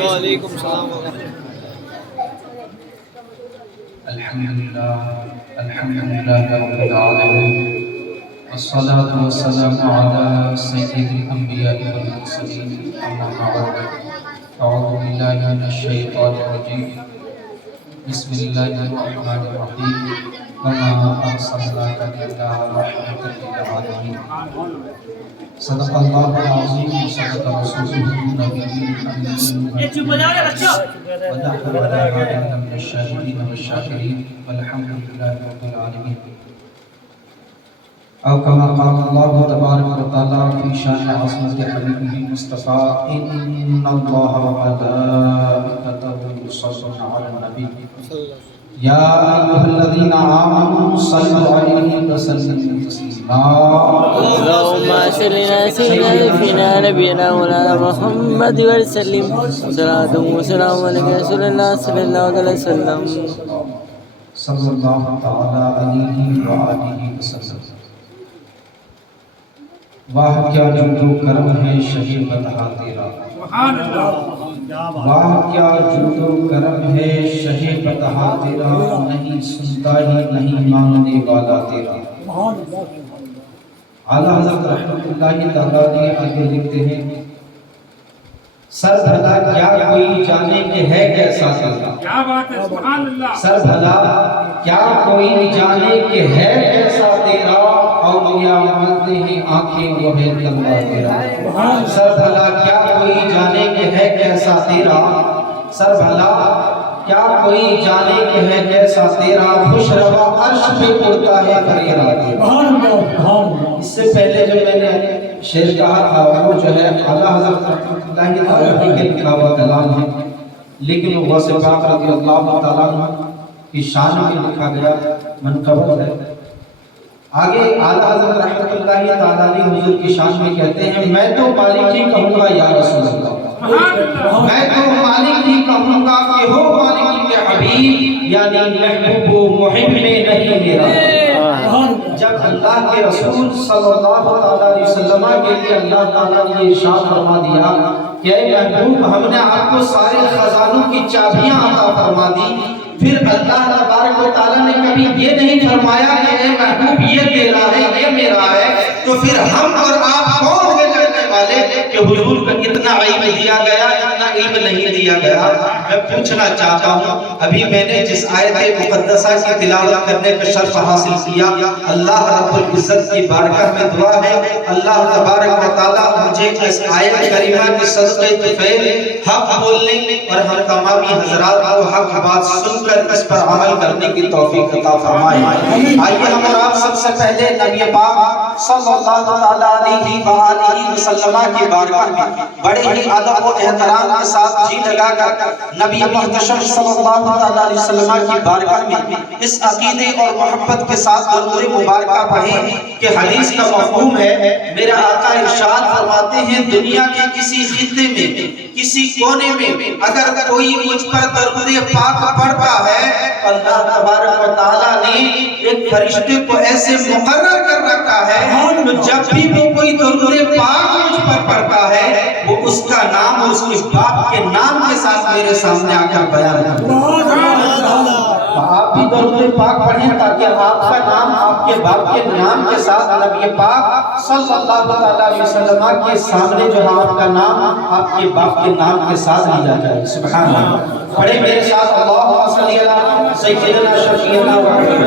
وعلیکم السلام ورحمۃ الحمدللہ رب العالمین والصلاة والسلام علی سید الانبیاء والمرسلین اما بعد اعوذ باللہ من الشیطان الرجیم بسم اللہ الرحمن الرحیم وما ارسلناک الا رحمۃ للعالمین صدق اللہ العظیم وصدق رسولہ النبی الامین ونحن على ذلك من الشاهدين والشاكرين والحمد لله رب العالمين او كما قال الله تبارك وتعالى في شان عظمة حبيبه المصطفى ان الله وملائكته يصلون على النبي يا ايها الذين امنوا صلوا عليه وسلموا تسليما اللهم صل على سيدنا نبينا مولانا محمد وسلم صلاة وسلام عليك يا رسول الله صلى الله عليه وسلم صلی اللہ تعالی علیہ وآلہ وسلم واہ کیا جود و کرم ہے شہ بطحا تیرا واہ کیا جود و کرم ہے شہ بطحا تیرا نہیں سنتا ہی نہیں ماننے والا تیرا اعلیٰ حضرت رحمت اللہ تعالیٰ نے آگے لکھتے ہیں سر بھلا کیا کوئی جانے کہ ہے کیسا تیرا کیا بات ہے سبحان اللہ سر بھلا کیا کوئی جانے کہ ہے کیسا تیرا اولیاء مانتے ہیں آنکھیں وہ ہے اللہ تیرا سر بھلا کیا کوئی جانے کہ ہے کیسا تیرا سر بھلا کیا کوئی جانے کہ ہے کیسا تیرا خوش روا عرش پہ اڑتا ہے فریرا تیرا اس سے پہلے جو میں نے شعر کہا تھا وہ جو ہے اعلیٰ حضرت رحمت اللہ تعالیٰ کے لکھا ہوا کلام ہے لیکن وہ غوث پاک رضی اللہ تعالیٰ عنہ کی شان میں لکھا گیا منقبت ہے آگے اعلیٰ حضرت رحمت اللہ تعالیٰ علیہ حضور کی شان میں کہتے ہیں میں تو مالک ہی کہوں گا یا رسول اللہ میں تو مالک ہی کہوں گا کہ ہو مالک کے حبیب یعنی محبوب و محب میں نہیں میرا جب اللہ کے رسول صلی اللہ علیہ وسلم کے لیے اللہ تعالیٰ نے ارشاد فرما دیا کہ اے محبوب ہم نے آپ کو سارے خزانوں کی چابیاں عطا فرما دی پھر اللہ تبارک و تعالیٰ نے کبھی یہ نہیں فرمایا کہ اے محبوب یہ تیرا ہے یہ میرا ہے تو پھر ہم اور آپ کون ہیں لڑنے والے کہ حضور کو اتنا علم دیا گیا اتنا علم نہیں دیا گیا میں پوچھنا چاہتا ہوں ابھی میں نے جس آیت مقدسہ کی تلاوت کرنے کا شرف حاصل کیا اللہ رب العزت کی بارگاہ میں دعا ہے اللہ تبارک و تعالیٰ مجھے اس آیت کریمہ کی صدقہ طفیل حق بولنے اور ہم تمامی حضرات کو حق بات سن کر اس پر عمل کرنے کی توفیق عطا فرمائے آئیے ہم اور آپ سب سے پہلے نبی پاک صلی اللہ علیہ وآلہ وسلم کی بارگاہ میں بڑے ہی ادب و احترام کے ساتھ جی لگا کر نبی محتشم صلی اللہ علیہ وسلم کی بارگاہ میں اس عقیدے اور محبت کے ساتھ درود مبارکہ پڑھیں کہ حدیث کا مفہوم ہے میرا آقا ارشاد فرماتے ہیں دنیا کے کسی خطے میں کسی کونے میں اگر کوئی مجھ پر درود پاک پڑھتا ہے اللہ تبارک و تعالیٰ نے ایک فرشتے کو ایسے مقرر کر رکھا ہے تو جب بھی وہ کوئی درود پاک مجھ پر پڑھتا ہے وہ اس کا نام اور اس کے باپ کے نام کے ساتھ میرے سامنے آ کر بیان کرتا ہے آپ بھی درود پاک پڑھیں تاکہ آپ کا نام آپ کے باپ کے نام کے ساتھ نبی پاک صلی اللہ علیہ وسلم کے سامنے جو ہے آپ کا نام آپ کے باپ کے نام کے ساتھ لیا جائے سبحان اللہ پڑھیں میرے ساتھ اللہم صلی اللہ سیدنا شفیعنا محمد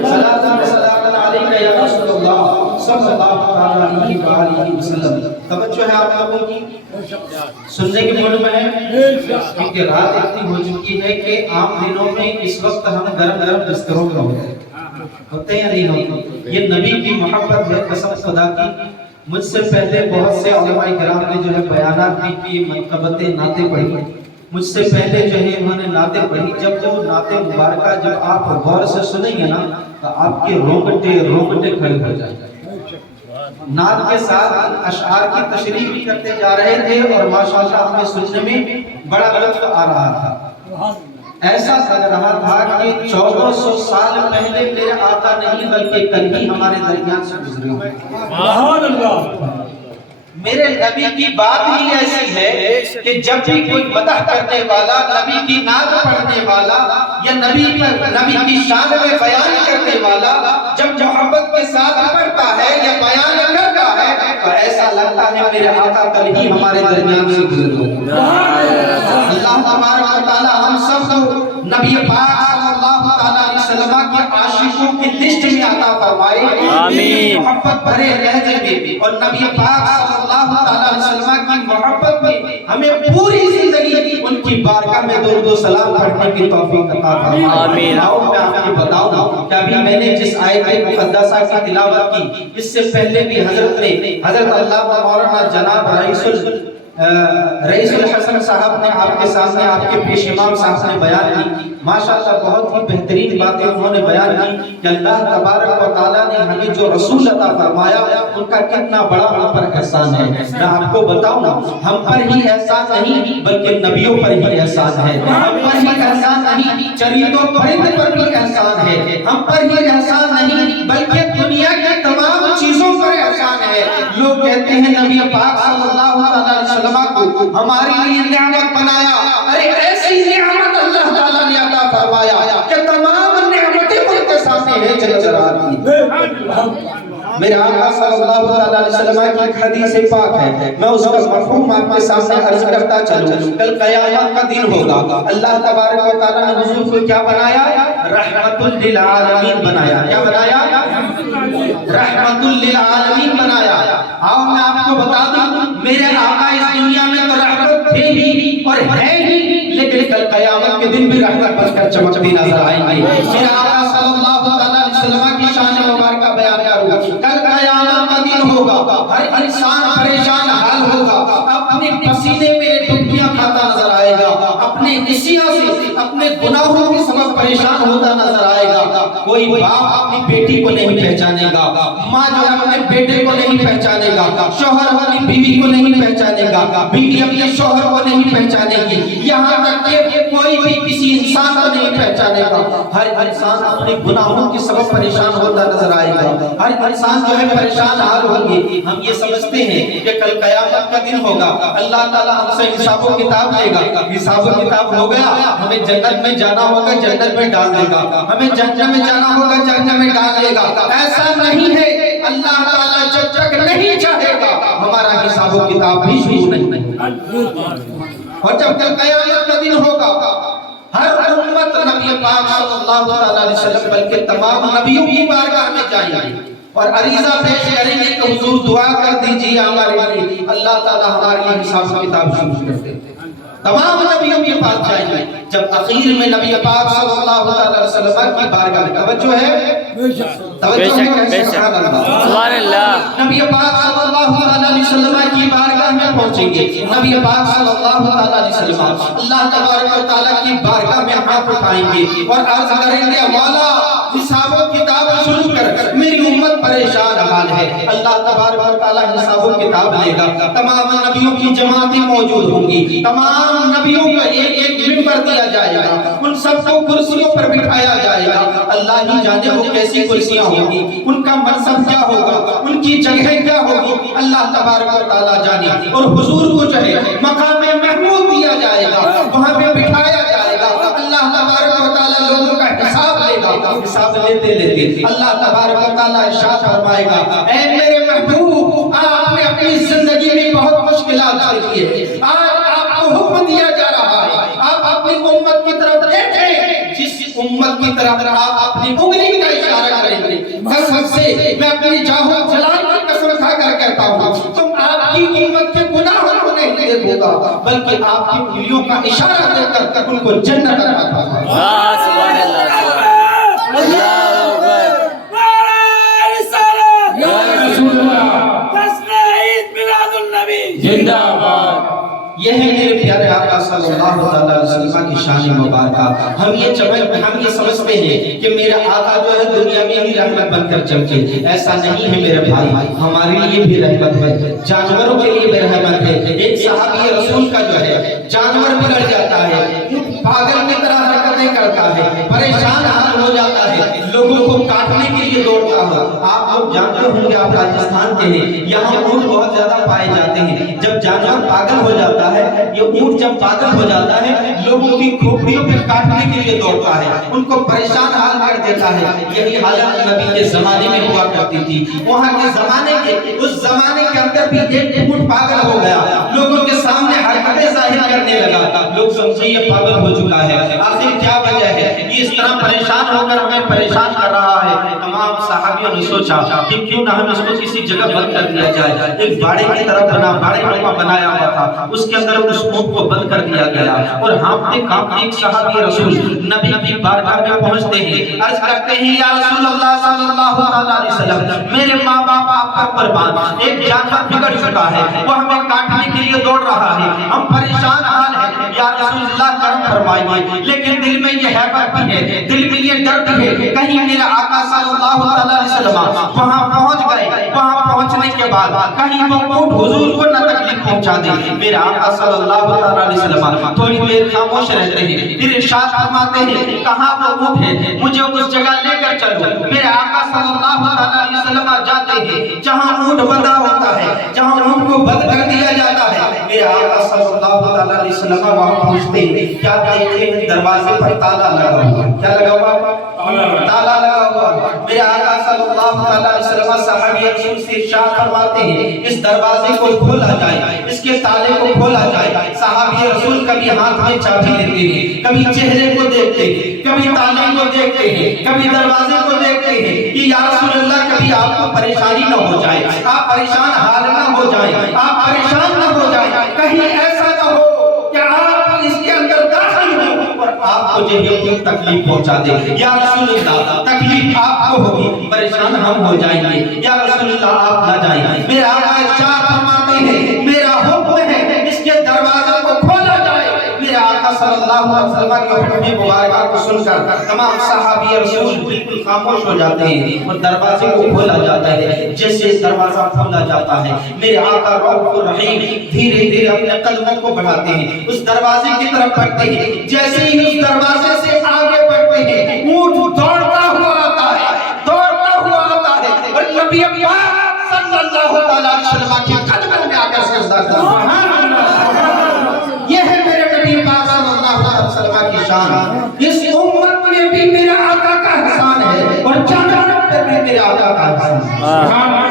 صلاۃ و سلام علیک یا رسول اللہ صلی اللہ علیہ وآلہ وسلم توجہ ہے آپ لوگوں کی سننے کے موڈ میں ہے کیونکہ رات اتنی ہو چکی ہے کہ عام دنوں میں اس وقت ہم گرم گرم بستروں میں ہوتے ہیں یا نہیں ہوتے یہ نبی کی محبت ہے قسم خدا کی مجھ سے پہلے بہت سے علماء کرام نے جو ہے بیانات بھی کی منقبتیں نعتیں پڑھی مجھ سے پہلے جو ہے انہوں نے نعتیں پڑھی جب وہ نعتیں مبارکہ جب آپ غور سے سنیں گے نا تو آپ کے رونگٹے کھڑے ہو جائیں گے نعت کے ساتھ اشعار کی تشریح بھی کرتے جا رہے تھے اور ماشاءاللہ ہمیں سننے میں بڑا لطف آ رہا تھا ایسا لگ رہا تھا کہ 1400 سال پہلے میرے آقا نہیں بلکہ کل ہی ہمارے درمیان سے گزرے ہوئے میرے نبی کی بات ہی ایسی ہے کہ جب بھی کوئی مدح کرنے والا، نبی کی نعت پڑھنے والا یا نبی کی شان میں بیان کرنے والا جب محبت کے ساتھ پڑھتا ہے یا بیان کرتا ہے تو ایسا لگتا ہے میرے آقا کل ہی ہمارے درمیان سے گزر گئے۔ اللہ تبارک و تعالی ہم سب کو نبی پاک صلی اللہ علیہ وسلم کے عاشقوں کی لسٹ میں عطا فرمائے، آمین۔ محبت بھرے لہجے میں اور نبی پاک صلی اللہ علیہ وسلم کی محبت میں ہمیں پوری زندگی ان کی بارگاہ میں درود و سلام پڑھنے کی توفیق عطا فرمائے۔ آمین۔ آؤ میں آپ کو بتاؤں کہ ابھی میں نے جس آیت مقدسہ کی تلاوت کی اس سے پہلے بھی حضرت علامہ مولانا جناب رئیس الحسن صاحب نے آپ کے سامنے آپ کے پیش امام صاحب نے بیان کی، ماشاءاللہ بہت ہی بہترین باتیں انہوں نے بیان کی کہ اللہ تبارک و تعالیٰ نے ہمیں جو رسول عطا فرمایا ان کا کتنا بڑا ہم پر احسان ہے۔ میں آپ کو بتاؤں نا، ہم پر ہی احسان نہیں بلکہ نبیوں پر ہی احسان ہے، ہم پر ہی احسان نہیں چرندوں پرند پر بھی احسان ہے، ہم پر ہی احسان نہیں بلکہ دنیا کی تمام چیزوں پر احسان ہے۔ لوگ کہتے ہیں نبی پاک صلی اللہ علیہ وسلم کو ہمارے لیے نعمت بنایا، ارے ایسی نعمت اللہ تعالیٰ نے عطا فرمایا کہ تمام نعمتیں ان کے سامنے ہیں جل جلالہ۔ میرے آقا صلی اللہ علیہ وسلم کی ایک حدیث پاک ہے، میں اس کا مفہوم آپ کے سامنے عرض کرتا چلوں۔ کل قیامت کا دن ہوگا، اللہ تبارک و تعالیٰ نے حضور کو کیا بنایا؟ رحمت للعالمین بنایا۔ کیا بنایا؟ رحمت للعالمین بنایا۔ آؤ میں آپ کو بتا دوں میرے آقا اس دنیا میں تو رحمت تھے ہی اور ہے ہی، لیکن کل قیامت کے دن بھی رحمت بن کر چمکتی نظر آئیں گے۔ میرے آقا صلی اللہ علیہ وسلم کی شان مبارکہ بیان کروں، کل قیامت کا دن ہوگا، ہر انسان پریشان حال ہوگا، اپنے پسینے میں ڈبکیاں کھاتا نظر آئے گا، اپنے نسیاں سے اپنے گناہوں کے سبب پریشان ہوتا نظر آئے گا۔ کوئی باپ اپنی بیٹی کو نہیں پہچانے گا، ماں جو ہے اپنے بیٹے کو نہیں پہچانے گا، شوہر اپنی بیوی کو نہیں پہچانے گا، بیوی اپنے شوہر کو نہیں پہچانے گی، یہاں تک کہ کوئی بھی کسی انسان کو نہیں پہچانے گا۔ ہر انسان اپنے گناہوں کے سبب پریشان ہوتا نظر آئے گا، ہر انسان جو ہے پریشان حال ہوگی۔ ہم یہ سمجھتے ہیں کہ کل قیامت کا دن ہوگا، اللہ تعالیٰ ہم سے حساب و کتاب لے گا، حساب و کتاب ہو گیا، ہمیں جنت میں جانا ہوگا، جنت میں ڈال دے گا، ہمیں جہنم میں جانا ہوگا، جہنم میں ڈال دے گا۔ ایسا نہیں ہے، اللہ تعالیٰ جب تک نہیں چاہے گا ہمارا حساب و کتاب بھی شروع نہیں۔ اور جب کل قیامت کا دن ہوگا، ہر امت نبی پاک صلی اللہ علیہ وسلم بلکہ تمام نبیوں کی بارگاہ میں جائیں گے اور عریضہ پیش کریں گے کہ حضور دعا کر دیجیے ہمارے لیے، اللہ تعالیٰ ہمارے لیے حساب و کتاب شروع کر دے۔ تمام نبیوں کے پاس جائیں گے، جب اخیر میں نبی پاک صلی اللہ علیہ وسلم کی بارگاہ میں توجہ ہے، سبحان اللہ، نبی پاک صلی اللہ علیہ وسلم کی بارگاہ میں پہنچیں گے، نبی پاک صلی اللہ علیہ وسلم اللہ تبارک و تعالیٰ کی بارگاہ میں ہاتھ اٹھائیں گے اور عرض کریں گے مولا حساب و کتاب شروع کر، میری امت پریشان حال ہے۔ اللہ تبارک و تعالیٰ حساب و کتاب لے گا، تمام نبیوں کی جماعتیں موجود ہوں گی، تمام نبیوں کا ایک ایک منبر دیا جائے گا، ان سب کو کرسیوں پر بٹھایا جائے گا۔ اللہ ہی جانے وہ کیسی کرسیاں ہوگی، ان کا منصب کیا ہوگا، ان کی جگہ کیا ہوگی، اللہ تبارک و تعالیٰ جانے۔ اور حضور کو جو ہے مقام محمود دیا جائے گا، وہاں پہ بٹھایا جائے گا، اللہ تبارک و تعالیٰ لوگوں کا حساب لے گا۔ حساب لیتے لیتے اللہ تبارک و تعالیٰ ارشاد فرمائے گا، اے میرے محبوب آپ نے اپنی زندگی میں بہت مشکلات دیکھی، آج آپ کو حکم دیا جا رہا ہے آپ اپنی امت کی طرف دیکھیں، جس امت کی طرف آپ اپنی انگلی کا اشارہ کریں گے، قسم سے میں اپنی جاہ و جلال کی قسم کھا کر کہتا ہوں تم آپ کی امت کے گناہوں کو نہیں دیکھو گا بلکہ آپ کی انگلیوں کا اشارہ دے کر ان کو جنت عطا فرمائے۔ سبحان اللہ، اللہ اکبر، زندہ باد۔ یہ ہے میرے پیارے آقا صلی اللہ علیہ وسلم کی شان مبارکہ۔ ہم یہ سمجھتے ہیں کہ میرا آقا جو ہے دنیا میں ہی رحمت بن کر چمکے، ایسا نہیں ہے میرے بھائی، ہمارے لیے بھی رحمت ہے، جانوروں کے لیے بھی رحمت ہے۔ ایک صحابی رسول کا جو ہے جانور بگڑ جاتا ہے، پاگل کی طرح حرکتیں کرتا ہے، پریشان حال ہو جاتا ہے، لوگوں کو کاٹنے کے لیے دوڑتا ہے۔ آپ لوگ جانتے ہوں گے آپ راجستھان کے ہیں، یہاں اونٹ بہت زیادہ پائے جاتے ہیں. جب جانور پاگل ہو جاتا ہے، یہ اونٹ جب پاگل ہو جاتا ہے لوگوں کی کھوپڑیوں پہ کاٹنے کے لیے دوڑتا ہے، ان کو پریشان حال کر دیتا ہے. یہی حالت نبی کے زمانے میں ہوا کرتی تھی. وہاں کے زمانے کے اس زمانے کے اندر بھی ایک اونٹ پاگل ہو گیا، لوگوں کے سامنے حرکتیں ظاہر کرنے لگا. لوگ سمجھے یہ پاگل ہو چکا ہے، آخر کیا وجہ ہے یہ اس طرح پریشان ہو کر ہمیں پریشان کر رہا ہے. تمام صحابیوں نے سوچا کہ کیوں نہ ہم اس کو کسی جگہ بند کر دیا جائے. ایک باڑے کی طرف باڑے بنایا ہوا تھا، اس کے اندر اس اونٹ کو بند کر دیا گیا. اور ہانپتے کانپتے ایک صحابی رسول نبی کی بارگاہ میں پہنچتے ہیں، عرض کرتے ہیں یا رسول اللہ صلی اللہ علیہ وسلم، میرے ماں باپ آپ پر قربان، ایک جانور بگڑ چکا ہے، وہ ہمیں کاٹنے کے لیے دوڑ رہا ہے، ہم پریشان حال ہیں، یا رسول اللہ کرم فرمائیے. لیکن دل میں یہ حیبت بھی ہے، دل میں یہ ڈر بھی ہے، کہیں میرا آقا صلی اللہ علیہ وسلم وہاں پہنچ گئے، وہاں پہنچنے کے بعد کہیں وہ اونٹ حضور کو نہ تکلیف پہنچا دے. میرا آقا صلی اللہ علیہ وسلم تھوڑی دیر خاموش رہتے ہیں، پھر ارشاد فرماتے ہیں کہاں وہ اونٹ ہے، مجھے اس جگہ لے کر چلو. میرے آقا صلی اللہ علیہ وسلم جاتے ہیں جہاں اونٹ بندھا ہوتا ہے، جہاں اونٹ کو بند کر دیا جاتا ہے. میرے آقا صلی اللہ علیہ وسلم وہاں پہنچتے ہیں، کیا دیکھتے ہیں دروازے پر تالا لگا ہوا. کیا لگا ہوا؟ تالا لگا ہوا. میرے آقا صلی اللہ علیہ وسلم صحابی رسول سے ارشاد فرماتے ہیں اس دروازے کو کھولا جائے، اس کے تالے کو کھولا جائے. صحابی رسول کبھی ہاتھ میں چابی لیتے ہیں، کبھی چہرے کو دیکھتے ہیں، کبھی تالے کو دیکھتے ہیں، کبھی دروازے کو دیکھتے ہیں کہ یا رسول اللہ کبھی آپ کو پریشانی نہ ہو جائے، آپ پریشان حال نہ ہو جائیں، آپ پریشان نہ ہو جائیں، کہیں ایسا نہ ہو کہ آپ اس کے اندر داخل ہو اور آپ کو یہ تکلیف پہنچا دے. یا رسول اللہ تکلیف آپ کو ہوگی، پریشان ہم ہو جائیں گے، یا رسول اللہ آپ نہ جائیں. میرے آقا ارشاد فرماتے ہیں میرا حکم ہے اس کے دروازے کو کھولا جائے. میرے آقا صلی اللہ علیہ وسلم کے حکم مبارکہ کو سن کر تمام صحابی رسول بالکل خاموش ہو جاتے ہیں اور دروازے کو کھولا جاتا ہے. جیسے دروازہ کھولا جاتا ہے میرے آقا رؤوف الرحیم دھیرے دھیرے اپنے قدموں کو بڑھاتے ہیں، اس دروازے کی طرف بڑھتے ہیں. جیسے ہی اس دروازے سے آگے بڑھتے ہیں اونٹ دوڑتا ہوا آتا ہے، دوڑتا ہوا آتا ہے اور نبی پاک صلی اللہ علیہ وسلم کے قدموں میں آ کر سجدہ کرتا ہے. یہ ہے میرے نبی پاک صلی اللہ علیہ وسلم کی شان. اس امت میں بھی میرے آقا کا احسان ہے اور جانوروں پر بھی میرے آقا کا احسان ہے.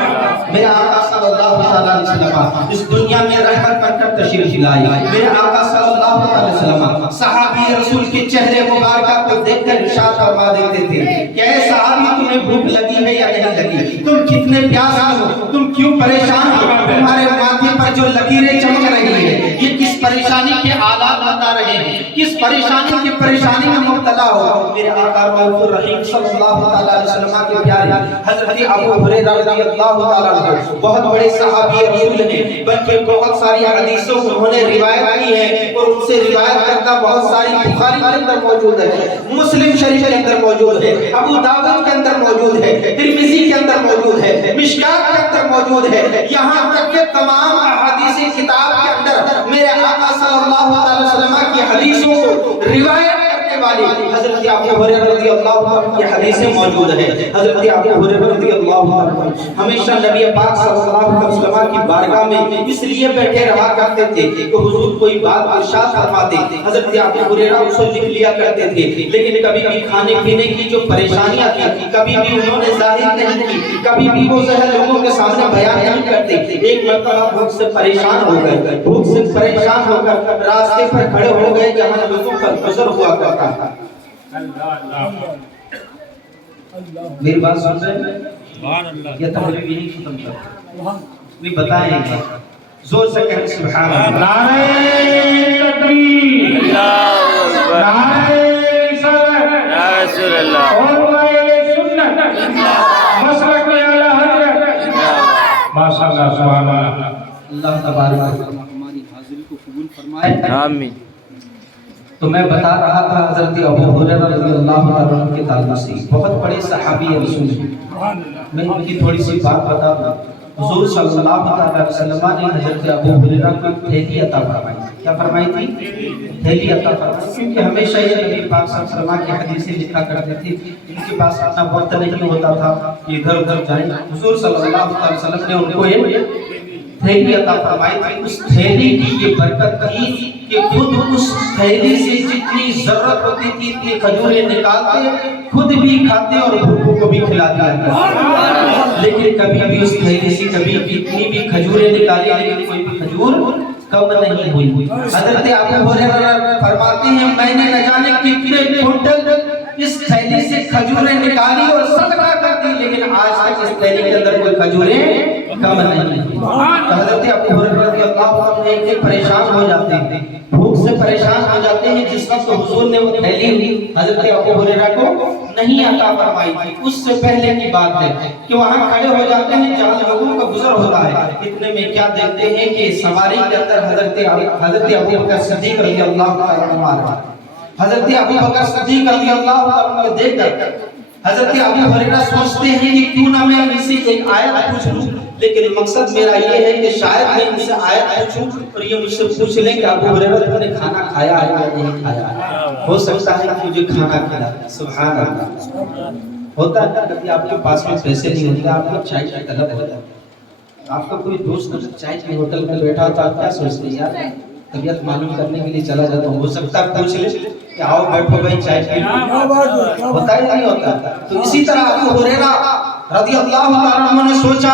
میرے آقا صلی اللہ علیہ وسلم اس دنیا میں رحمت بن کر تشریف لائے. میرے آقا صلی اللہ علیہ وسلم صحابی رسول کے چہرے مبارکہ کو دیکھ کر ارشاد فرما دیتے تھے کہ اے صحابی تمہیں بھوک لگی ہے یا نہیں لگی، تم کتنے پیاسے ہو، تم کیوں پریشان ہو، تمہارے ماتھے پر جو لکیریں چمک رہی ہے یہ کس پریشانی کے حالات بتا رہے ہیں، کس پریشانی کی پریشانی میں مبتلا ہو. میرے آقا رؤوف الرحیم صلی اللہ علیہ وسلم کے پیارے حضرت ابو ہریرہ رضی اللہ تعالیٰ عنہ بہت بڑے صحابی رسول ہیں، بلکہ بہت ساری حدیثوں انہوں نے روایت کی ہیں اور ان سے روایت کرنا بہت ساری بخاری کے اندر موجود ہے، مسلم شریف کے اندر موجود ہے، ابو داؤد کے اندر موجود ہے، ترمذی کے اندر موجود ہے، مشکات کے اندر موجود ہے. یہاں تک کہ تمام احادیث کتاب کے اندر میرے آقا صلی اللہ علیہ وسلم کی حدیثوں کو روایت کرنے والی حضرت ابو ہریرہ رضی اللہ عنہ کی حدیثیں موجود ہیں. حضرت ابو ہریرہ رضی اللہ عنہ ہمیشہ نبی پاک صلی اللہ علیہ وسلم کی بارگاہ میں اس لیے بیٹھے رہا کرتے تھے کہ حضور کوئی بات ارشاد فرماتے. حضرت ابو ہریرہ اسے لکھ لیا کرتے تھے، لیکن کبھی بھی کھانے پینے کی جو پریشانیاں تھی کبھی بھی انہوں نے ظاہر نہیں کی، کبھی بھی وہ ظاہر لوگوں کے سامنے بیان نہیں کرتے. ایک مرتبہ بھوک سے پریشان ہو گئے، بھوک سے پریشان ہو کر راستے پر کھڑے ہو گئے جہاں لوگوں کا گزر ہوا کرتا تھا. میری بات سن رہے ہیں؟ یہ تحریر بھی نہیں ختم کرتا، بھی بتائیں گا زور سے کہیں سبحان اللہ. نعرہ تکبیر، نعرہ رسول اللہ، علماء سنت، مسلک اعلی حضرت، ماشاءاللہ سبحان اللہ. اللہ تبارک ہماری حاضری کو قبول فرمائے. آمین. تو میں بتا رہا تھا حضرت ابو ہریرہ رضی اللہ عنہ کے تعلق سے بہت بڑے صحابی رسول ہیں. میں ان کی تھوڑی سی بات بتا دوں. حضور صلی اللہ علیہ وسلم نے حضرت ابو ہریرہ کو تھیلی عطا فرمائی. کیا فرمائی تھی؟ تھیلی عطا فرمائی. کیونکہ ہمیشہ یہ نبی پاک صلی اللہ علیہ وسلم کی حدیثیں لکھا کرتے تھے, ان کے پاس اتنا وقت نہیں ہوتا تھا کہ ادھر ادھر جائیں. حضور صلی اللہ علیہ وسلم نے ان کو یہ تھیلی عطا فرمائی تھی. اس تھیلی کی یہ برکت تھی کہ خود اس تھیلی سے جتنی ضرورت ہوتی تھی اتنی کھجوریں نکالتے, خود بھی کھاتے اور بھوکوں کو بھی کھلا دیا کرتے. لیکن کبھی بھی اس تھیلی سے کبھی اتنی بھی کھجوریں نکالی لیکن کوئی بھی کھجور کم نہیں ہوئی. حضرت ابو ہریرہ فرماتے ہیں میں نے نہ جانے کتنے کنٹل اس تھیلی سے کھجوریں نکالی اور صدقہ کر دی, لیکن آج تک اس تھیلی کے اندر کوئی کھجوریں کم نہیں ہوئی. حضرت ابو ہریرہ رضی اللہ عنہ ایک دن پریشان ہو جاتے ہیں, بھوک سے پریشان ہو جاتے ہیں. جس وقت حضور نے وہ تھیلی حضرت ابو ہریرہ کو نہیں عطا فرمائی تھی, اس سے پہلے کی بات ہے کہ وہاں کھڑے ہو جاتے ہیں جہاں لوگوں کا گزر ہوتا ہے. اتنے میں کیا دیکھتے ہیں کہ سواری کے اندر حضرت ابو بکر صدیق رضی اللہ عنہ آ رہا ہے. حضرت ابو بکر صدیق رضی اللہ عنہ کو دیکھ کر حضرت ابو ہریرہ سوچتے ہیں کہ کیوں نہ میں ان سے ایک آیت پوچھ لوں, لیکن مقصد میرا یہ ہے کہ شاید میں ان سے آیت پوچھوں اور یہ مجھ سے پوچھ لیں کہ ابو ہریرہ تم نے کھانا کھایا ہے یا نہیں کھایا ہے. ہو سکتا ہے کہ مجھے کھانا کھلا. سبحان اللہ. ہوتا ہے کبھی آپ کے پاس میں پیسے نہیں ہوتے, آپ کو چائے کی طلب ہوتا ہے, آپ کا کوئی دوست چائے کے ہوٹل میں بیٹھا ہوتا ہے, کیا سوچتے ہیں یار طبیعت معلوم کرنے کے لیے چلا جاتا ہوں, ہو سکتا ہے پوچھ لے کہ آؤ بیٹھو بھائی چائے پی لو. ہوتا ہی نہیں ہوتا. تو اسی طرح ابو ہریرہ رضی اللہ عنہ نے سوچا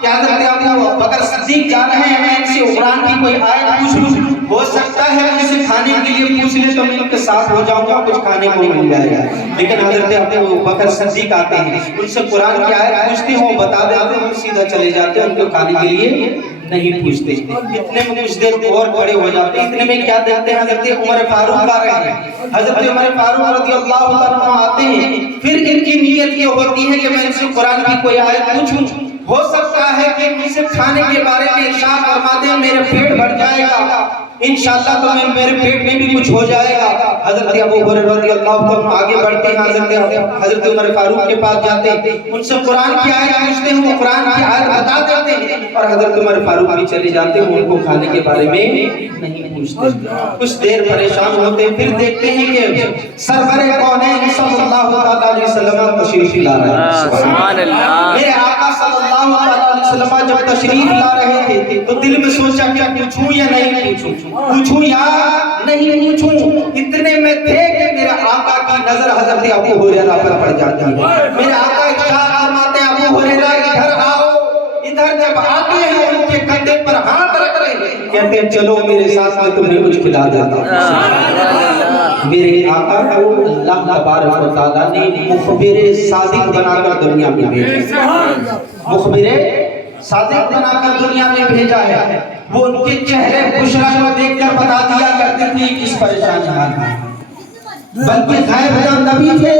کہ حضرت ابو بکر صدیق جا رہے ہیں, میں ان سے قرآن کی کوئی آیت پوچھ لوں, ہو سکتا ہے مجھے کھانے کے لیے پوچھ لے تو میں ان کے ساتھ ہو جاؤں گا, کچھ کھانے کو مل جائے گا. لیکن حضرت ابو بکر صدیق آتے ہیں, ان سے قرآن کی آیت پوچھتے ہیں, وہ بتا دیتے ہیں, سیدھا چلے جاتے ہیں, ان کو کھانے کے لیے نہیں پوچھتے. اتنے میں کچھ دیر اور کھڑے ہو جاتے ہیں. اتنے میں کیا دیکھتے ہیں حضرت عمر فاروق آ رہے ہیں. حضرت عمر فاروق رضی اللہ عنہ آتے ہیں. پھر ان کی نیت یہ ہوتی ہے کہ میں ان سے قرآن کی کوئی آیت پوچھوں, ہو سکتا ہے کہ مجھے کھانے کے بارے میں ارشاد فرما دیں, میرے پیٹ بھر جائے گا انشاءاللہ, تو میرے پیٹ میں بھی کچھ ہو جائے گا. حضرت ابو ہریرہ رضی اللہ عنہ آگے بڑھتے ہیں, حضرت عمر فاروق کے پاس جاتے ہیں, ان سے قرآن کی آیت پوچھتے ہیں, وہ قرآن کی آیت بتا دیتے ہیں, اور حضرت عمر فاروق بھی چلے جاتے ہیں, ان کو کھانے کے بارے میں نہیں پوچھتے. کچھ دیر پریشان ہوتے ہیں, پھر دیکھتے ہیں کہ سرور کونین صلی اللہ علیہ وسلم تشریف لا رہے ہیں. سبحان اللہ. میرے آقا صلی اللہ علیہ وسلم جب تشریف لا رہے تھے تو دل میں سوچا کیا پوچھوں یا نہیں پوچھوں یا نہیں پوچھوں. اتنے میں تھے کہ میرے آقا کی نظر حضرت ابو ہریرہ پر پڑ جاتی ہے. میرے آقا ارشاد فرماتے ہیں, ابو ہریرہ ادھر آؤ. ادھر جب آتے ہیں ان کے کندھے پر ہاتھ رکھ رہے ہیں, کہتے ہیں چلو میرے ساتھ میں تمہیں کچھ کھلا دیتا ہوں. میرے آقا کو اللہ تبارک و تعالیٰ نے مخبر صادق بنا کر دنیا میں بھیجا. مخبر صادق بنا کر دنیا میں بھیجا ہے. وہ ان کے چہرے بشرا کو دیکھ کر بتا دیا کرتے تھے کس پریشانی حال ہے. بلکہ غیب جان نبی تھے,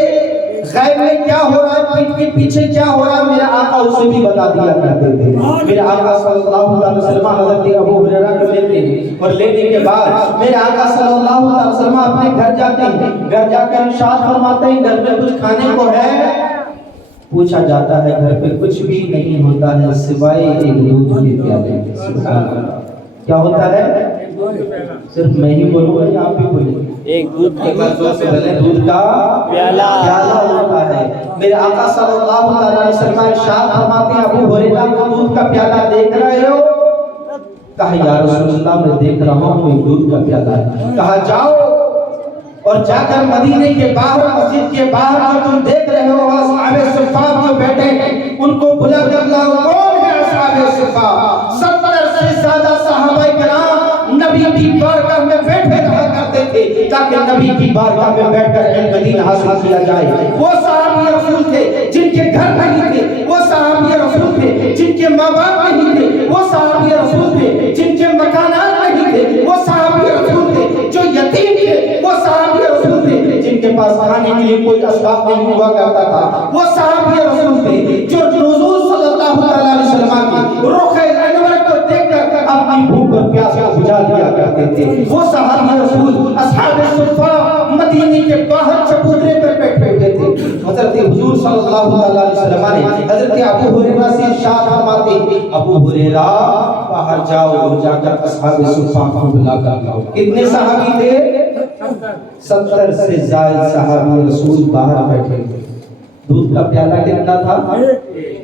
غیب میں کیا ہو رہا ہے, پیٹ کے پیچھے کیا ہو رہا ہے, میرے آقا اسے بھی بتا دیا کرتے تھے. میرے آقا صلی اللہ علیہ وسلم حضرت ابو ہریرہ کو لیتے ہیں, اور لینے کے بعد میرے آقا صلی اللہ علیہ وسلم اپنے گھر جاتے ہیں. گھر جا کر ارشاد فرماتے ہیں, گھر میں کچھ کھانے کو ہے؟ پوچھا جاتا ہے گھر پہ کچھ بھی نہیں ہوتا ہے سوائے ایک دودھ کے پیالے. سبحان اللہ. کیا ہوتا ہے؟ صرف میں ہی بولوں گا یا آپ بھی بولیں؟ ایک دودھ کا پیالہ ہوتا ہے. میرے آقا صلی اللہ علیہ وسلم ارشاد فرماتے ہیں, ابو ہریرہ کو دودھ کا پیالہ دیکھ رہے ہو؟ کہا یا رسول اللہ میں دیکھ رہا ہوں ایک دودھ کا پیالہ ہے. کہا جاؤ اور جا کر مدینے کے باہر, مسجد کے باہر جو تم دیکھ رہے ہو اصحاب صفا جو بیٹھے ہیں ان کو بلا کر لاؤ. کون ہے اصحاب صفا؟ 70 سے زیادہ صحابہ کرام نبی کی بارگاہ میں بیٹھے رہا کرتے تھے تاکہ نبی کی بارگاہ میں بیٹھ کر علم دین حاصل کیا جائے. وہ صحابی رسول تھے جن کے گھر نہیں تھے, وہ صحابی رسول تھے جن کے ماں باپ نہیں تھے, وہ صحابی رسول تھے جن کے مکانات نہیں تھے, وہ صحابی رسول تھے جو یتیم تھے, وہ صحابی رسول تھے جن کے پاس کھانے کے لیے کوئی اسباب نہیں ہوا کرتا تھا, وہ صحابی رسول تھے جو حضور صلی اللہ علیہ وسلم کی رخ انور کو دیکھ کر اپنی بھوک پر پیاس کو بجھا دیا کرتے تھے۔ وہ صحابہ رسول اصحاب صفہ مدینے کے باہر چبوترے پر بیٹھے ہوئے تھے۔ حضرت حضور صلی اللہ علیہ وسلم نے حضرت ابو ہریرہ سے ارشاد فرماتے ابو ہریرہ باہر جاؤ اور جا کر اصحاب صفہ کو بلا کر لاؤ۔ کتنے صحابی تھے؟ 70 سے زائد صحابی رسول باہر بیٹھے ہوئے۔ دودھ کا پیالہ کتنا تھا؟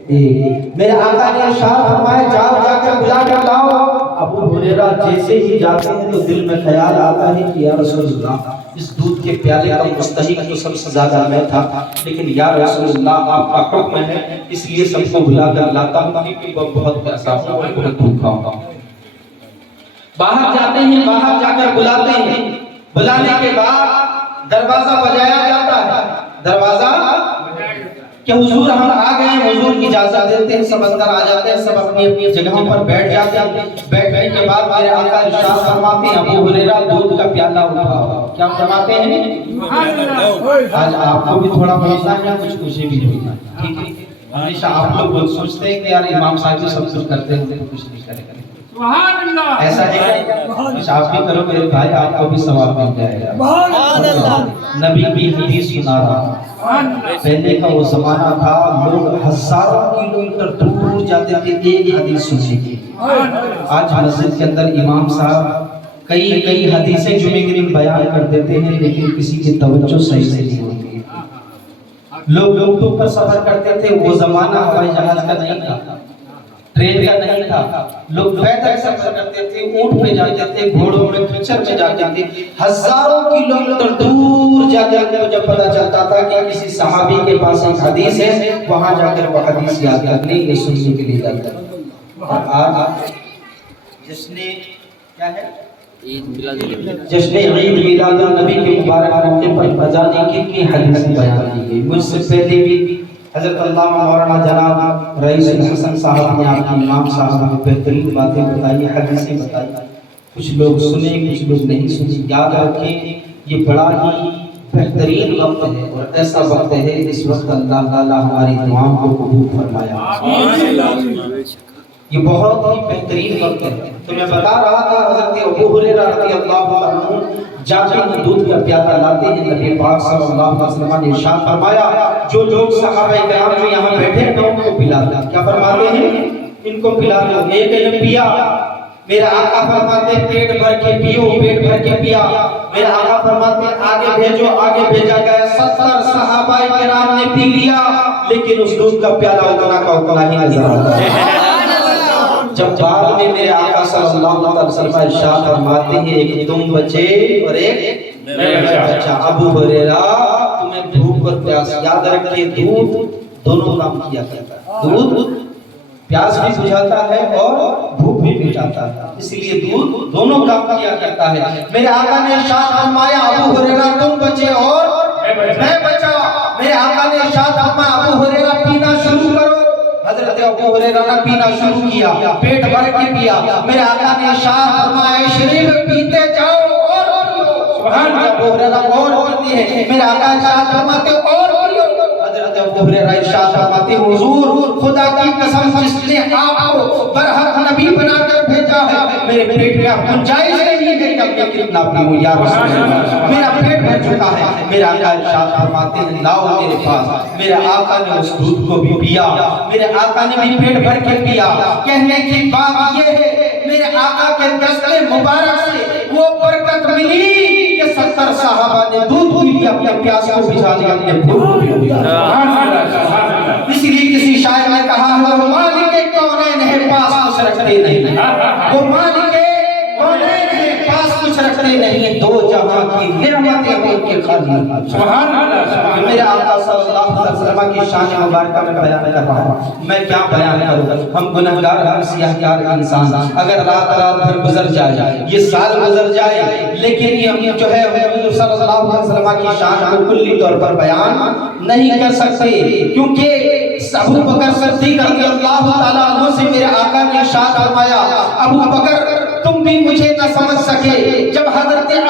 ایک۔ میرے آقا نے ارشاد فرمایا جاؤ جا کر بلا کر لاؤ۔ ابو ہریرہ جیسے ہی جاتے ہیں تو دل میں خیال آتا ہے کہ یا رسول اللہ اس دودھ کے پیالے کا مستحق تو سب سے زیادہ میں تھا، لیکن یا رسول اللہ آپ کا حکم ہے اس لیے سب کو بلا کر لاتا ہوں کیونکہ وہ بہت پیاسا ہوں اور بہت بھوکا ہوں۔ باہر جاتے ہیں، باہر جا کر بلاتے ہیں۔ بلانے کے بعد دروازہ بجایا جاتا ہے۔ دروازہ کہ حضور ہم آ گئے ہیں، حضور کی اجازت دیتے ہیں، سب اندر آ جاتے ہیں، سب اپنی اپنی جگہوں پر بیٹھ جاتے ہیں۔ بیٹھنے کے بعد میرے آقا ارشاد فرماتے ہیں ابو ہریرہ دودھ کا پیالہ اٹھاؤ۔ کیا فرماتے ہیں؟ آج آپ کو بھی تھوڑا بولنا ہے، کچھ مجھے بھی بولنا ہے، ٹھیک ہے؟ ہمیشہ آپ لوگ بہت سوچتے ہیں کہ یار امام صاحب جی سب کچھ کرتے ہیں کچھ نہیں کرے گا، ایسا ہے کچھ آپ بھی کرو میرے بھائی، آپ کو بھی ثواب مل جائے گا۔ نبی کی حدیث سنا رہا، پہلے کا وہ زمانہ تھا لوگ ہزاروں کلومیٹر دور جاتے تھے ایک حدیث سننے کے لیے۔ آج مسجد کے اندر امام صاحب کئی حدیثیں جمعے کے دن بیان کر دیتے ہیں لیکن کسی کی توجہ صحیح سے نہیں ہوتی۔ لوگ اونٹوں پر سفر کرتے تھے، وہ زمانہ ہوائی جہاز کا نہیں تھا، ٹرین کا نہیں تھا، لوگ پیدل سفر کرتے تھے، اونٹ پہ جاتے تھے، گھوڑوں میں کھچر میں جاتے تھے، ہزاروں کلومیٹر دور جا کر جب پتہ چلتا تھا کہ کسی صحابی کے پاس ایک حدیث ہے، وہاں جا کر وہ حدیث یاد کرنے یہ سننے کے لیے جاتا ہے۔ اور آج جس نے کیا ہے جشن عید میلاد النبی کے مبارک موقع پر بجانے کی حدیث بیان کی گئی۔ مجھ سے پہلے بھی حضرت علامہ مولانا جناب رئیس الحسن صاحب نے آپ کی امام صاحب کو بہترین باتیں بتائی، حدیثیں بتائی، کچھ لوگ سنے کچھ لوگ نہیں سنے۔ یاد رکھیں یہ بڑا ہی بہترین وقت ہے اور ایسا وقت ہے اس وقت اللہ تعالیٰ ہماری دعاؤں کو قبول فرمایا۔ یہ بہت ہی بہترین وقت ہے۔ تو میں بتا رہا تھا حضرت ابو ہریرہ رضی اللہ عنہ جاتے ہیں دودھ کا پیالہ لاتے ہیں، نبی پاک صلی اللہ علیہ وسلم نے ارشاد فرمایا جو لوگ صحابہ کرام جو یہاں بیٹھے ہیں ان کو پلا دو۔ کیا فرماتے ہیں؟ ان کو پلا دو۔ ایک نے پیا، میرا آقا فرماتے پیٹ بھر کے پیو، پیٹ بھر کے پیا۔ میرا آقا فرماتے آگے بھیجو، آگے بھیجا گیا، 70 صحابہ کرام نے پی لیا، لیکن اس دودھ کا پیالہ اتنا کا اتنا ہی نظر آتا ہے۔ جب بعد میں میرے آقا صلی اللہ علیہ وسلم ارشاد فرماتے ہیں ایک تم بچے اور ایک بچہ۔ ابو ہریرہ تمہیں بھوک اور پیاس، یاد رکھیے دودھ دونوں کام کیا کرتا ہے، دودھ پیاس بھی بجھاتا ہے اور بھوک بھی مٹاتا ہے، اس لیے دودھ دونوں کام کیا کرتا ہے۔ میرے آقا نے ارشاد فرمایا ابو ہریرہ تم بچے اور میں بچا۔ میرے آقا نے ارشاد فرمایا ابو ہریرہ پینا شروع کرو۔ حضرت ابو ہریرہ نے پینا شروع کیا، پیٹ بھر کے پیا۔ میرے آقا نے ارشاد فرمایا شریف پیتے جاؤ اور پیو۔ سبحان اللہ، ابو ہریرہ اور پیتے ہیں، میرے آقا ارشاد فرماتے اور پیو۔ حضرت ابو ہریرہ ارشاد فرماتے حضور خدا کی قسم جس نے آپ کو برحق نبی بنا کر بھیجا ہے میرے پیٹ میں گنجائش نہیں ہے کہ اب میں کتنا پیوں یا رسول اللہ، میرا پیٹ بھر چکا ہے۔ میرا آقا ارشاد فرماتے ہیں لاؤ میرے پاس۔ میرے آقا نے اس دودھ کو بھی پیا، میرے آقا نے بھی پیٹ بھر کے پیا۔ کہنے کی بات یہ ہے میرے آقا کے دست مبارک سے وہ برکت ملی کہ 70 صحابہ نے دودھ پی لیا، اپنے پیاس کو بجھا دیا، اپنے بھوک کو بھی بجھا۔ اس لیے کسی شاعر نے کہا ہے وہ مالک کونین ہے پاس کچھ رکھتے نہیں، وہ مالک کونین ہے پاس کچھ رکھتے نہیں، دو جہاں کی نعمتیں ان کے خالی۔ سبحان اللہ۔ میرے آقا صلی اللہ علیہ وسلم کی شان مبارکہ میں بیان کر رہا ہوں، میں کیا بیان کروں؟ ہم گنہگار، ہم سیاہکار انسان، اگر رات رات بھر گزر جائے، یہ سال گزر جائے، لیکن یہ ہم جو ہے حضور صلی اللہ علیہ وسلم کی شان کو کلی طور پر بیان نہیں کر سکتے، کیونکہ ابو بکر صدیق رضی اللہ تعالیٰ عنہ سے میرے آقا نے ارشاد فرمایا ابو بکر تم بھی مجھے نہ سمجھ سکے، جب حضرت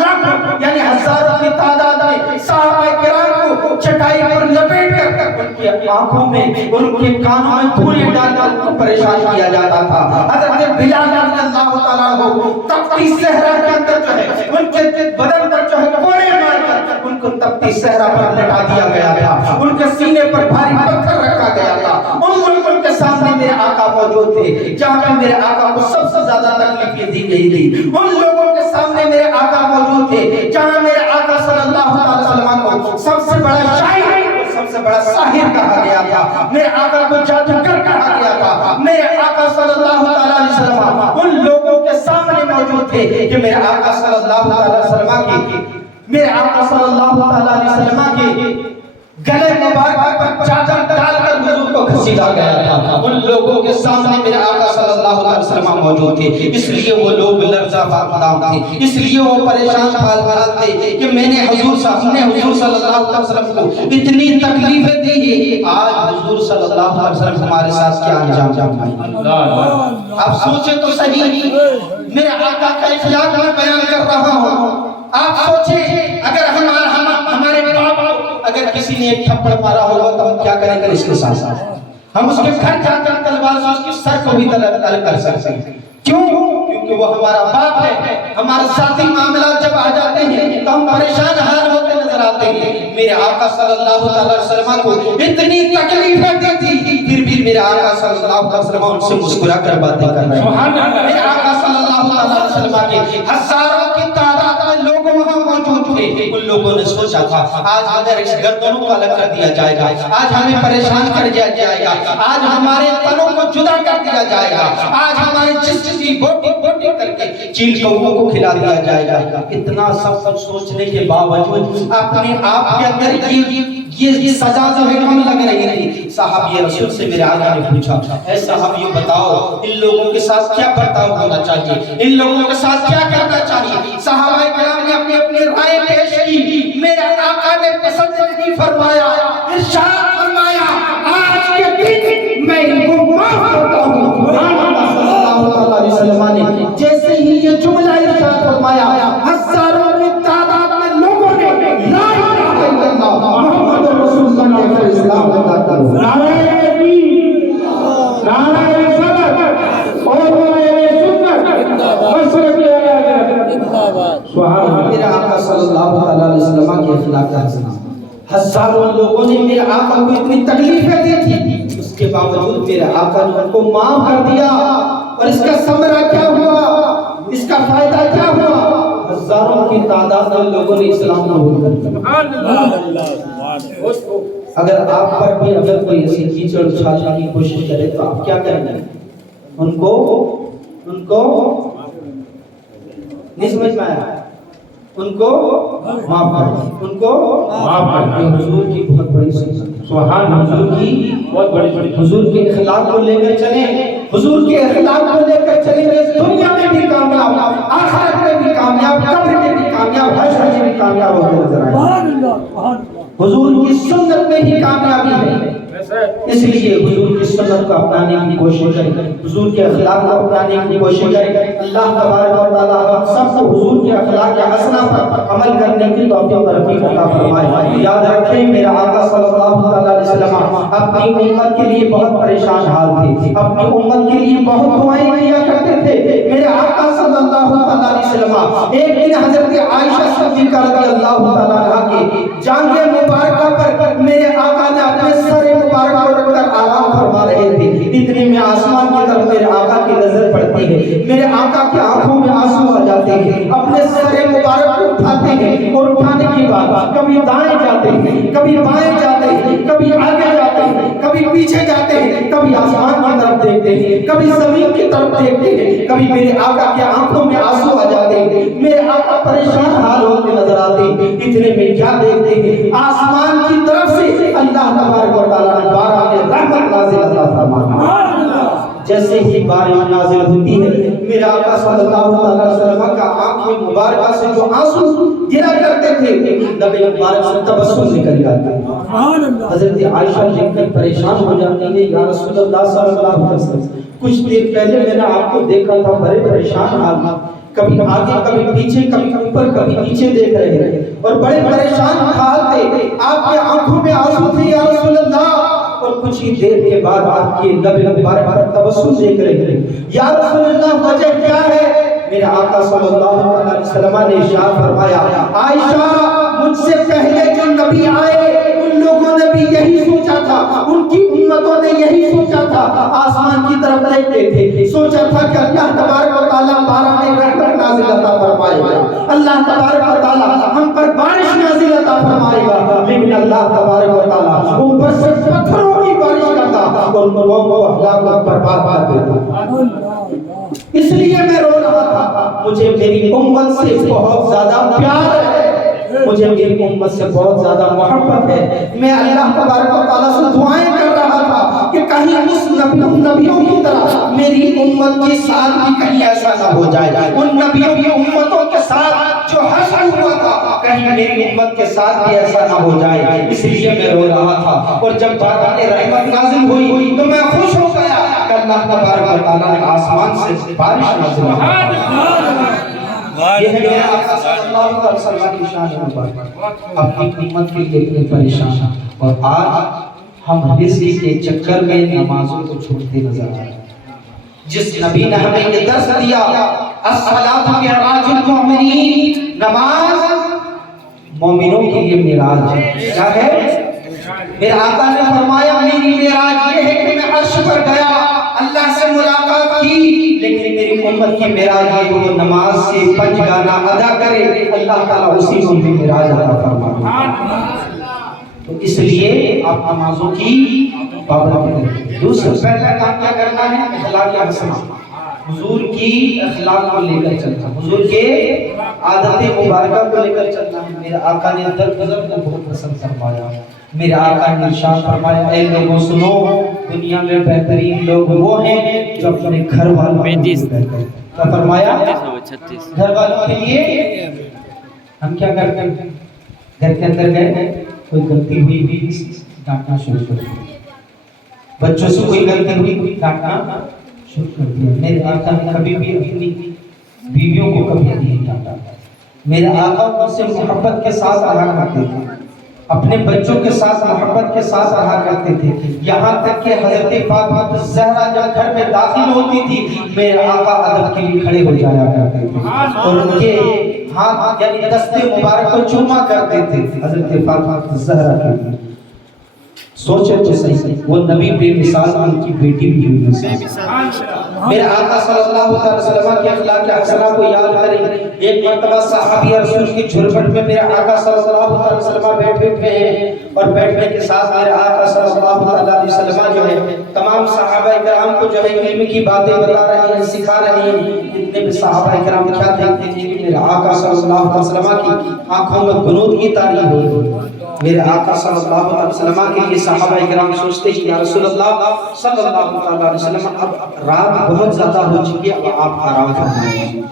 لاکھوں یعنی ہزاروں کی تعداد میں صحابہ کرام کو چٹائی پر لپیٹ کر ان کی آنکھوں میں اور ان کے کانوں میں دھولیں ڈال کر ان کو پریشان کیا جاتا تھا۔ حضرت بلال رضی اللہ تعالیٰ عنہ تپتی صحرا کے اندر جو ہے ان کے بدن پر جو ہے کوڑے مار کر ان کو تپتی صحرا پر لٹا دیا گیا تھا، ان کے سینے پر بھاری پتھر رکھا گیا تھا۔ ان لوگوں کے سامنے میرے آقا موجود تھے جہاں پہ میرے آقا کو سب سے زیادہ تکلیفیں دی گئی تھی، ان لوگوں کے سامنے میرے آقا موجود تھے جہاں میرے آقا صلی اللہ علیہ وسلم کو سب سے بڑا شاعر، سب سے بڑا ساحر کہا گیا تھا، میرے آقا کو جادوگر کہا گیا تھا۔ میرے آقا صلی اللہ علیہ وسلم ان لوگوں کے سامنے موجود تھے کہ میرے آقا صلی اللہ علیہ وسلم کے گلے مبارک پر چادر ڈال کر حضور کو گھسیٹا گیا تھا۔ ان لوگوں کے سامنے میرے آقا صلی اللہ علیہ وسلم موجود تھے، اس لیے وہ لوگ لرزہ فاقدام تھے، اس لیے وہ پریشان حال تھے کہ میں نے حضور صلی اللہ علیہ وسلم کو اتنی تکلیفیں دی، آج حضور صلی اللہ علیہ وسلم ہمارے ساتھ کیا انجام جائے۔ آپ سوچیں تو صحیح، میرے آقا کا اخلاق میں بیان کر رہا ہوں۔ آپ سوچیں اگر ہمارے باپ اگر کسی نے ایک تھپڑ مارا ہوگا تو ہم کیا کریں گے اس کے ساتھ ساتھ؟ ہم اس کے گھر جا کر تلوار سے اس کے سر کو بھی الگ کر سکتے ہیں۔ کیوں؟ کیونکہ وہ ہمارا باپ ہے۔ ہمارے ذاتی معاملات جب آ جاتے ہیں تو ہم پریشان حال ہوتے نظر آتے ہیں۔ میرے آقا صلی اللہ علیہ وسلم کو اتنی تکلیفیں دی تھی، پھر بھی میرے آقا صلی اللہ علیہ وسلم ان سے مسکرا کر باتیں کر رہے ہیں۔ میرے آقا صلی اللہ علیہ وسلم کے ہزاروں کی تعداد میں لوگ وہاں موجود تھے۔ ان لوگوں نے سوچا تھا آج اگر اس گردنوں کو الگ کر دیا جائے گا، آج ہمیں پریشان کر دیا جائے گا، آج ہمارے تنوں کو جدا کر دیا جائے گا، آج ہمارے جسم کی بوٹی کر کے چیل کووں کو کھلا دیا جائے گا۔ اتنا سب کچھ سوچنے کے باوجود اپنے آپ کے اندر یہ سزا جو ہے کم لگ رہی تھی۔ صحابی رسول سے میرے آقا نے پوچھا، اے صحابیوں بتاؤ ان لوگوں کے ساتھ کیا برتاؤ ہونا چاہیے، ان لوگوں کے ساتھ کیا کرنا چاہیے؟ صحابہ کرام نے اپنی اپنی رائے پیش کی، میرے آقا نے پسند نہیں فرمایا، ارشاد فرمایا آج کے دن میں ان کو معاف کرتا ہوں۔ صلی اللہ علیہ وسلم نے جیسے ہی یہ جملہ ارشاد فرمایا، ہزاروں کی تعداد میں لوگوں نے لا الہ الا اللہ محمد رسول اللہ کے اسلام ادا کر نعرہ تکبیر، نعرہ رسالت اور نعرہ سنت، مسلک سبحان میرے آقا صلی اللہ علیہ وسلم کے اخلاق کا حسنا، ہزاروں لوگوں نے میرے آقا کو اتنی تکلیفیں دی تھی، اس کے باوجود میرے آقا نے ان کو معاف کر دیا۔ اور اس کا ثمرہ کیا ہوا، اس کا فائدہ کیا ہوا؟ ہزاروں کی تعداد میں لوگوں نے اسلام قبول کر لیا۔ اگر آپ پر بھی اگر کوئی ایسی کیچڑ اچھالنے کی کوشش کرے تو آپ کیا کریں گے؟ ان کو نہیں سمجھ میں آیا، ان کو معاف کر دیں، ان کو معاف کر دیں۔ حضور کی بہت بڑی سنت، سبحان حضور کی بہت بڑی حضور کے اخلاق کو لے کر چلیں، حضور کے اخلاق کو لے کر چلیں گے، دنیا میں بھی کامیاب، آخرت میں بھی کامیاب، قبر میں بھی کامیاب، حشر میں بھی کامیاب ہوتے نظر آئیں گے۔ حضور کی سنت میں ہی کامیابی ہے، اس لیے حضور کی سنت کو اپنانے کی کوشش کریں، حضور کے اخلاق کو اپنانے کی کوشش کریں۔ اللہ تبارک و تعالیٰ ہم سب کو حضور کے اخلاق حسنہ پر عمل کرنے کی توفیق و ترفیق عطا فرمائے۔ یاد رکھیں میرے آقا صلی اللہ علیہ وسلم اپنی امت کے لیے بہت پریشان حال تھے، اپنی امت کے لیے بہت دعائیں کیا کرتے تھے۔ میرے آقا صلی اللہ علیہ وسلم ایک دن حضرت عائشہ صدیقہ رضی اللہ تعالیٰ عنہا کی جانب مبارکہ پر میرے آقا نے اپنے سر مبارک کو رکھ کر آرام فرما رہے تھے، اتنی میں آسمان کی طرف میرے آقا کی نظر پڑتی ہے، میرے آقا کی آنکھوں میں آنسو آ جاتے ہیں، اپنے سر مبارک کو اٹھاتے ہیں اور اٹھانے کے بعد کبھی دائیں جاتے ہیں، کبھی بائیں جاتے ہیں، کبھی آگے جاتے ہیں، کبھی پیچھے جاتے ہیں، کبھی آسمان کی طرف دیکھتے ہیں، کبھی زمین کی طرف دیکھتے ہیں، کبھی میرے آقا کی آنکھوں میں آنسو آ جاتے ہیں، میرے آقا پریشان حال ہوتے نظر آتے ہیں۔ اتنے میں کیا دیکھتے ہیں؟ آسمان کی طرف سے اللہ تبارک و تعالیٰ نے باران رحمت نازل عطا فرمایا۔ جیسے ہی بارش نازل ہوتی ہے میرے آقا صلی اللہ علیہ وسلم کا آنکھیں مبارکہ سے جو آنسو گرا کرتے تھے نبی مبارک سے تبسم نکل جاتا ہے۔ حضرت عائشہ دیکھ کر پریشان ہو جاتی ہے، یا رسول اللہ صلی اللہ علیہ وسلم کچھ دیر پہلے میں نے آپ کو دیکھا تھا بڑے پریشان حال، کبھی آگے کبھی پیچھے، کبھی اوپر کبھی نیچے دیکھ رہے ہیں اور بڑے پریشان حال تھے. آپ کے آنکھوں میں آنسو تھے یا رسول اللہ، اور کچھ ہی دیر کے بعد آپ کے لب مبارک پر تبسم دیکھ رہے ہیں. یا رسول اللہ وجہ کیا ہے؟ میرے آقا صلی اللہ علیہ وسلم نے ارشاد فرمایا، عائشہ مجھ سے پہلے جو نبی آئے ان لوگوں نے بھی یہی سوچا تھا، ان کی امتوں نے یہی سوچا تھا. آسمان کی طرف دیکھتے تھے، سوچا تھا کہ اللہ تبارک و تعالیٰ باران رحمت نازل عطا فرمائے گا، اللہ تبارک و تعالیٰ ہم پر بارش نازل عطا فرمائے گا. لیکن اللہ تبارک و تعالیٰ اوپر سے پتھروں کی بارش کرتا اور قوم کو ہلاک و برباد کر دیتا. اس لیے میں رو رہا تھا، مجھے میری امت سے بہت زیادہ پیار ہے، مجھے میری امت سے بہت زیادہ محبت ہے. میں اللہ تبارک و تعالیٰ سے دعائیں کر رہا تھا کہ کہیں اس نبیوں کی طرح میری امت کے ساتھ بھی کہیں ایسا نہ ہو جائے، ان نبیوں کی امتوں کے ساتھ جو حشر ہوا تھا کہیں میری امت کے ساتھ بھی ایسا نہ ہو جائے. اس لیے میں رو رہا تھا. اور جب باران رحمت نازل ہوئی تو میں خوش ہو گیا کہ اللہ تبارک و تعالیٰ نے آسمان سے بارش نازل کی. یہ ہے میرا آقا صلی اللہ علیہ وسلم کی شان مبارک. اپنی امت کے لیے اتنے پریشان، اور آج ہم رزق کے چکر میں نمازوں کو چھوڑتے نظر آ رہے ہیں. جس نبی نے ہمیں یہ درس دیا، الصلاۃ معراج المؤمنین، نماز مومنوں کے لیے معراج ہے. کیا ہے؟ میرے آقا نے فرمایا میری معراج یہ ہے کہ میں عرش پر گیا، اللہ سے ملاقات کی، لیکن میری امت کی معراج یہ وہ نماز سے 5 گانا ادا کرے، اللہ تعالیٰ اسی کو بھی معراج عطا فرمائے. تو اس لیے آپ نمازوں کی پابندی کریں. دوسرا پہلا کام کیا کرنا ہے؟ اخلاق حسنہ، حضور کی اخلاق کو لے کر چلنا، حضور کے عادت مبارکہ کو لے کر چلنا ہے. میرے آقا نے درگزر کو بہت پسند فرمایا. میرے آقا نے ارشاد فرمایا، اے لوگوں سنو، دنیا میں بہترین لوگ وہ ہیں جو اپنے گھر والوں کے لیے بہتر ہیں. کیا فرمایا؟ گھر والوں کے لیے. ہم کیا کرتے ہیں؟ گھر کے اندر گئے، کوئی غلطی ہوئی بھی ڈانٹنا شروع کر دیا، بچوں سے کوئی غلطی ہوئی ڈانٹنا شروع کر دیا. میرے آقا نے کبھی بھی اپنی بیویوں کو کبھی نہیں ڈانٹا. میرے آقا ان سے محبت کے ساتھ رہا کرتے تھے، اپنے بچوں کے ساتھ محبت کے ساتھ رہا کرتے تھے. یہاں تک کہ حضرت فاطمہ الزہرا جب گھر میں داخل ہوتی تھی میرے آقا ادب کے لیے کھڑے ہو جایا کرتے تھے اور ان کے ہاتھ یعنی دستے مبارک کو چوما کرتے تھے حضرت فاطمہ الزہرا کے لیے. سوچے تو صحیح، وہ نبی بے مثال، ان کی بیٹی بھی بے مثال. میرے آقا صلی اللہ علیہ وسلم کے اخلاق حسنہ کو یاد کریں. ایک مرتبہ صحابی رسول کی جھرپٹ میں میرے آقا صلی اللہ علیہ وسلم بیٹھے ہوئے ہیں اور بیٹھنے کے ساتھ میرے آقا صلی اللہ علیہ وسلم جو ہے تمام صحابہ کرام کو جو ہے علم کی باتیں بتا رہے ہیں، سکھا رہے ہیں. اتنے بھی صحابہ کرام کیا دیکھتے تھے کہ میرے آقا صلی اللہ علیہ وسلم کی آنکھوں میں قنوت کی تاریخ ہوئی. میرے آقا صلی اللہ علیہ وسلم کے لیے صحابہ کرام سوچتے ہیں یا رسول اللہ صلی اللہ علیہ وسلم اب رات بہت زیادہ ہو چکی ہے، اب آپ آرام فرمائیے.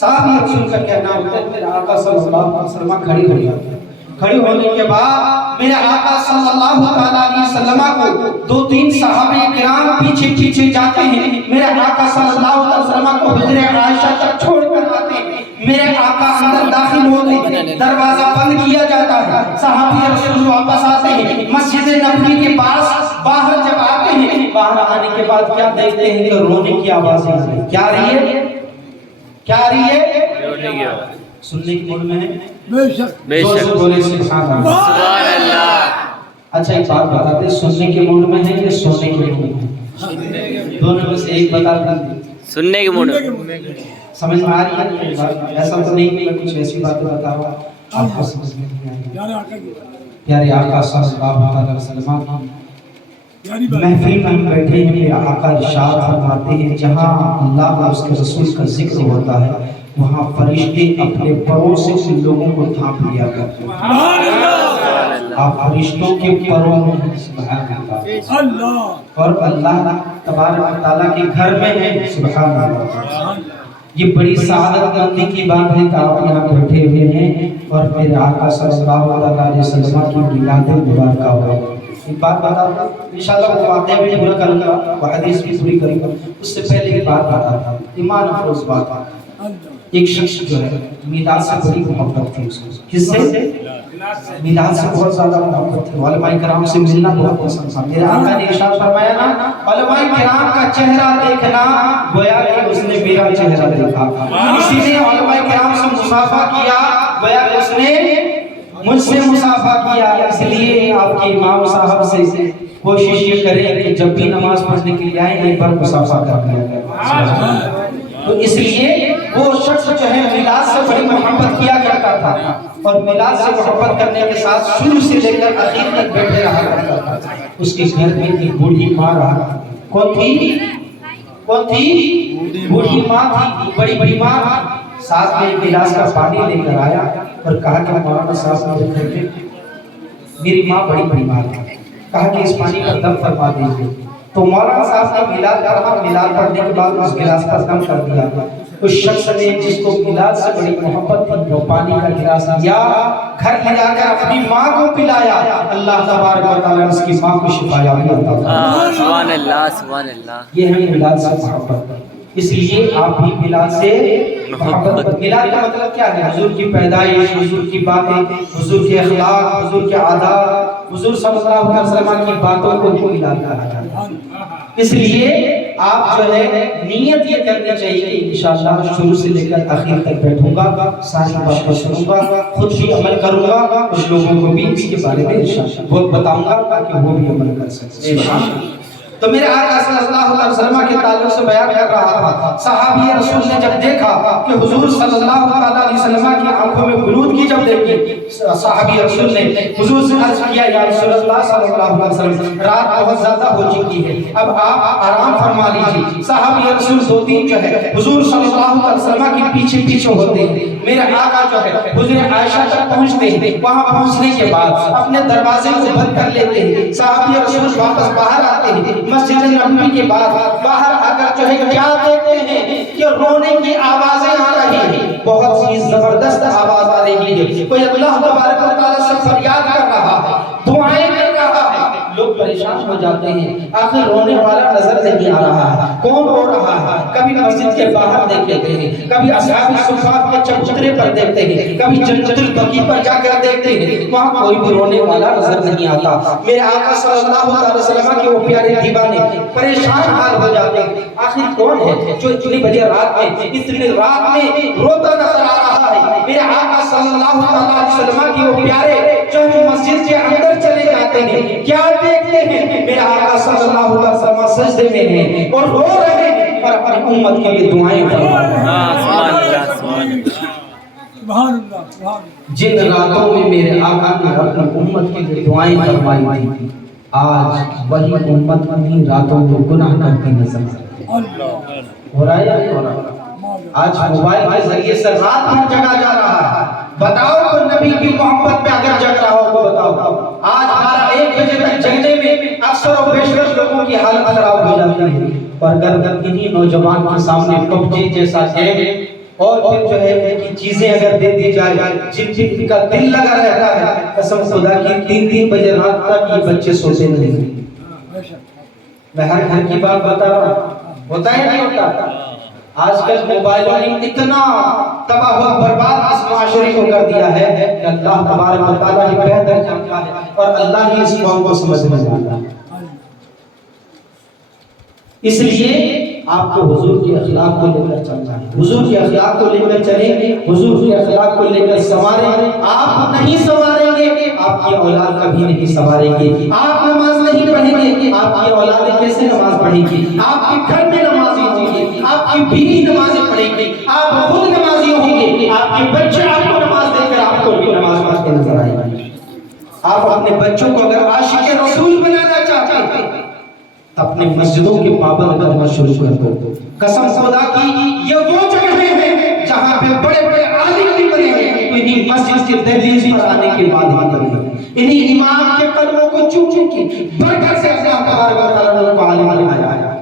صحابی رسول کا کہنا ہوتا ہے میرے آقا صلی اللہ علیہ وسلم کھڑی ہو جاتے ہیں. کھڑی ہونے کے بعد میرے آقا صلی اللہ علیہ وسلم کو 2-3 صحابہ کرام پیچھے پیچھے جاتے ہیں. میرے آقا صلی اللہ علیہ وسلم کو حجرہ عائشہ تک چھوڑ کر آتے ہیں. میرے آقا اندر داخل ہوتے ہیں، دروازہ بند کیا جاتا ہے. صحابی رسول واپس آتے ہیں مسجد نبوی کے پاس. باہر جب آتے ہیں، باہر آنے کے بعد کیا دیکھتے ہیں کہ رونے کی آوازیں آ رہی ہیں. کیا رہی ہے؟ کیا رہی ہے؟ رونے کی آواز. سننے کی موڈ میں ہے؟ بے شک. بولے سبحان اللہ. اچھا ایک بات بتا دیں، سننے کے موڈ میں ہے یا سونے کے موڈ میں؟ دونوں میں سے ایک بتا دیں. سننے کے موڈ میں. سمجھ میں آ رہی ہے بات؟ ایسا تو نہیں کہ میں کچھ ایسی باتیں بتا رہا ہوں آپ کو سمجھ میں نہیں آئی. پیارے آقا صلی اللہ علیہ وسلم کی محفل میں ہم بیٹھے ہیں. میرے آقا ارشاد فرماتے ہیں جہاں اللہ اور اس کے رسول کا ذکر ہوتا ہے وہاں فرشتے اپنے پروں سے ان لوگوں کو تھام لیا کرتے ہیں. آپ فرشتوں کے پروں میں سبحان اللہ، اور اللہ تبارک و تعالیٰ کے گھر میں ہیں. سبحان اللہ. یہ بڑی سعادت مندی کی بات ہے کہ آپ یہاں بیٹھے ہوئے ہیں اور میرے آقا صلی اللہ علیہ وسلم کی میلاد مبارکہ ہوا. ایک بات بتا دوں، انشاءاللہ وہ واقعہ بھی پورا کروں گا، وہ حدیث بھی پوری کروں گا. اس سے پہلے ایک بات بتا دوں، ایمان افروز بات. ایک شخص جو ہے میلاد سے بڑی محبت تھی اس کو. کس سے؟ میلاد سے بہت زیادہ محبت تھی. علماء کرام سے ملنا بہت پسند تھا. میرے آقا نے ارشاد فرمایا نا علماء کرام کا چہرہ دیکھنا گویا کہ اس نے میرا چہرہ دیکھا. اسی نے علماء کرام سے مصافحہ کیا گویا کہ اس نے مجھ سے مصافحہ کیا. اس لیے آپ کے امام صاحب سے کوشش یہ کریں کہ جب بھی نماز پڑھنے کے لیے آئیں ایک بار مصافحہ کر لیا کریں. تو اس لیے وہ شخص جو ہے میلاد سے بڑی محبت کیا کرتا تھا اور میلاد سے محبت کرنے کے ساتھ شروع سے لے کر آخر تک بیٹھے رہا کرتا تھا. اس کے گھر میں ایک بوڑھی ماں رہا. کون تھی؟ کون تھی؟ بوڑھی ماں تھی. بڑی بڑی ماں تھی. ساتھ میں ایک گلاس کا پانی لے کر آیا اور کہا کہ مولانا صاحب میرے گھر میں میری ماں بڑی بیمار ہے. کہا کہ اس پانی کا دم فرما دیجیے. تو مولانا صاحب نے میلاد پڑھا. میلاد پڑھنے کے بعد اس گلاس پر دم کر دیا. اس شخص نے جس کو میلاد سے بڑی محبت تھی وہ پانی کا گلاس لیا, گھر لے جا کر اپنی ماں کو پلایا. اللہ تبارک و تعالیٰ نے اس کی ماں کو شفا یابی عطا فرمائی. سبحان اللہ سبحان اللہ. یہ ہے میلاد سے محبت. اس لیے آپ بھی میلاد سے محبت. میلاد کا مطلب کیا ہے؟ حضور کی پیدائش, حضور کی باتیں, حضور کے اخلاق, حضور کے عادات, حضور صلی اللہ علیہ وسلم کی باتوں کو میلاد کہا جاتا ہے. اس لیے آپ جو ہے نیت یہ کرنی چاہیے کہ انشاءاللہ شروع سے لے کر آخر تک بیٹھوں گا, ساری باتیں سنوں گا, خود بھی عمل کروں گا, کچھ لوگوں کو بھی اس کے بارے میں انشاءاللہ بہت بتاؤں گا تاکہ وہ بھی عمل کر سکیں. تو میرے آقا صلی اللہ علیہ وسلم کے تعلق سے بیان کر رہا تھا. صحابی رسول نے جب دیکھا کہ حضور صلی اللہ علیہ وسلم کی آنکھوں میں غنود کی جب دیکھی, صحابی رسول نے حضور سے عرض کیا یا رسول اللہ صلی اللہ علیہ وسلم رات بہت زیادہ ہو چکی ہے, اب آپ آرام فرما لیجیے. صحابی رسول دو تین جو ہے حضور صلی اللہ علیہ وسلم کے پیچھے پیچھے ہوتے ہیں. میرے آقا جو ہے حضرت عائشہ تک پہنچتے ہیں. وہاں پہنچنے کے بعد اپنے دروازے کو بند کر لیتے ہیں. صحابی رسول واپس باہر آتے ہیں. مسجد نبوی کے بعد باہر آ کر جو ہے کیا دیکھتے ہیں کہ رونے کی آوازیں آ رہی ہیں, بہت سی زبردست آواز آ رہی ہے. کوئی اللہ تبارک و تعالیٰ سے فریاد کر رہا ہے, دعائیں کر رہا ہے. لوگ پریشان ہو جاتے ہیں, آخر رونے والا نظر نہیں آ رہا ہے, کون رو رہا ہے؟ کبھی مسجد کے باہر دیکھ لیتے ہیں, کبھی اصحاب الصفات کے چبوترے پر دیکھتے ہیں, کبھی جنت البقیع پر جا کر دیکھتے ہیں, وہاں کوئی بھی رونے والا نظر نہیں آتا. میرے آقا صلی اللہ علیہ وسلم کے وہ پیارے دیوانے پریشان حال ہو جاتے ہیں, آخر کون ہے جو اتنی بجے رات میں اتنی رات میں روتا نظر آ رہا ہے؟ میرے آقا صلی اللہ علیہ وسلم کی وہ پیارے جو مسجد کے اندر چلے جاتے ہیں, کیا دیکھتے ہیں؟ میرے آقا صلی اللہ علیہ وسلم سجدے میں ہیں اور رو رہے ہیں اور اپنی امت کے لیے دعائیں فرما رہے ہیں. جن راتوں میں میرے آقا نے اپنی امت کے لیے دعائیں فرمائی تھی, آج وہی امت انہی راتوں میں گناہ کرتی نظر ہو رہا ہے یا نہیں ہو رہا؟ آج موبائل کے ذریعے سے رات بھر جگا جا رہا ہے. بتاؤ کوئی نبی کی محبت میں اگر جگ رہا ہو تو بتاؤ. آج 12-1 بجے تک جگنے میں اکثر و بیشتر لوگوں کی حالت خراب ہو جاتی ہے, اور اگر انہی نوجوان کے سامنے PUBG جیسا گیم اور پھر جو ہے کہ چیزیں اگر دے دی جائے جن کا دل لگا رہتا ہے, قسم خدا کی 3 بجے رات تک یہ بچے سوتے نہیں. میں ہر گھر کی بات بتا رہا ہوں, ہوتا ہے نہیں ہوتا؟ آج کل موبائلوں نے اتنا تباہ و برباد اس معاشرے کو کر دیا ہے کہ اللہ تبارک و تعالیٰ ہی بہتر جانتا ہے اور اللہ ہی اس قوم کو سمجھ میں جانتا ہے. اس لیے آپ کو حضور کے اخلاق کو لے کر چلنا ہے. حضور کے اخلاق کو لے کر چلیں, حضور کے اخلاق کو لے کر سنواریں. آپ نہیں سنواریں گے, آپ کی اولاد کبھی نہیں سنواریں گے. آپ نماز نہیں پڑھیں گے, آپ کی اولاد کیسے نماز پڑھیں گی؟ آپ کے گھر میں نمازی ہوں گے, آپ کی بیوی نمازیں پڑھیں گی, آپ خود نمازی ہوں گے, آپ کے بچے آپ کو نماز دے کر آپ کو بھی نماز پڑھتے نظر آئیں گے. آپ اپنے بچوں کو اگر عاشق رسول بنانا چاہتے ہیں اپنے مسجدوں کے پابند کرنا شروع کر دو. قسم خدا کی یہ وہ جگہ ہیں جہاں پہ بڑے بڑے عالم بھی بنے ہیں, تو انہی مسجد کے دہلیز پر آنے کے بعد ہی بنے, انہی امام کے قدموں کو چوم چوم کے برکت سے اللہ تبارک و تعالیٰ نے کو عالم بنایا ہے.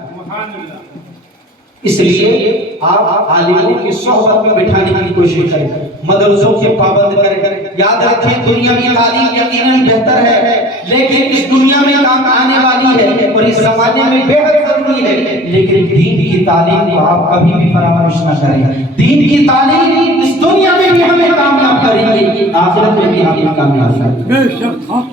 اس لیے آپ عالموں کی صحبت میں بٹھانے کی کوشش کریں, مدرسوں کے پابند کریں. یاد رکھیں دنیاوی تعلیم یقیناً بہتر ہے لیکن اس دنیا میں کام آنے والی ہے اور اس زمانے میں بے حد ضروری ضروری ہے، لیکن دین کی تعلیم کو آپ کبھی بھی فراموش نہ کریں۔ دین کی تعلیم اس دنیا میں بھی ہمیں کامیاب کرے گی، آخرت میں بھی ہمیں کامیاب کرے گی۔